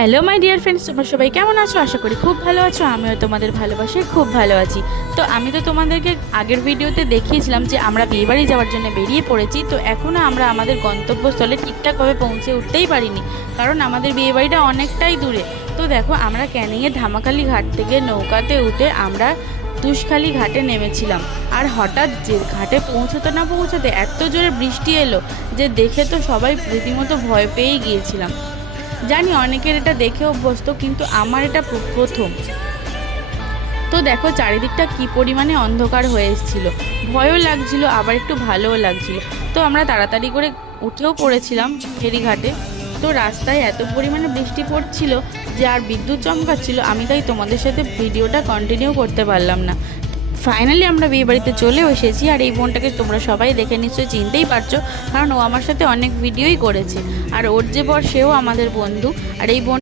Hello my dear friends, তোমরা সবাই কেমন আছো? আশা করি খুব ভালো আছো। আমিও তোমাদের ভালোবাসায় খুব ভালো আছি। তো আমি তো তোমাদেরকে আগের ভিডিওতে দেখিয়েছিলাম যে আমরা বিয়েবাড়ি যাওয়ার জন্য বেরিয়ে পড়েছি। তো এখনও আমরা আমাদের গন্তব্যস্থলে ঠিকঠাকভাবে পৌঁছে উঠতেই পারিনি, কারণ আমাদের বিয়েবাড়িটা অনেকটাই দূরে। তো দেখো, আমরা ক্যানিংয়ের ধামাখালি ঘাট থেকে নৌকাতে উঠে আমরা তুষখালি ঘাটে নেমেছিলাম। আর হঠাৎ যে ঘাটে পৌঁছতে না পৌঁছাতে এত জোরে বৃষ্টি এলো যে দেখে তো সবাই রীতিমতো ভয় পেয়েই গিয়েছিলাম। জানি অনেকের এটা দেখে অভ্যস্ত, কিন্তু আমার এটা প্রথম। তো দেখো চারিদিকটা কি পরিমাণে অন্ধকার হয়ে এসেছিল, ভয়ও লাগছিল আবার একটু ভালোও লাগছিল। তো আমরা তাড়াতাড়ি করে উঠেও পড়েছিলাম ফেরিঘাটে। তো রাস্তায় এত পরিমাণে বৃষ্টি পড়ছিল যে আর বিদ্যুৎ চমকাচ্ছিল, আমি তাই তোমাদের সাথে ভিডিওটা কন্টিনিউ করতে পারলাম না। ফাইনালি আমরা বিয়ে বাড়িতে চলেও এসেছি। আর এই বোনটাকে তোমরা সবাই দেখে নিশ্চয়ই চিনতেই পারছো, কারণ ও আমার সাথে অনেক ভিডিওই করেছে। আর ওর যে বর, সেও আমাদের বন্ধু। আর এই বোন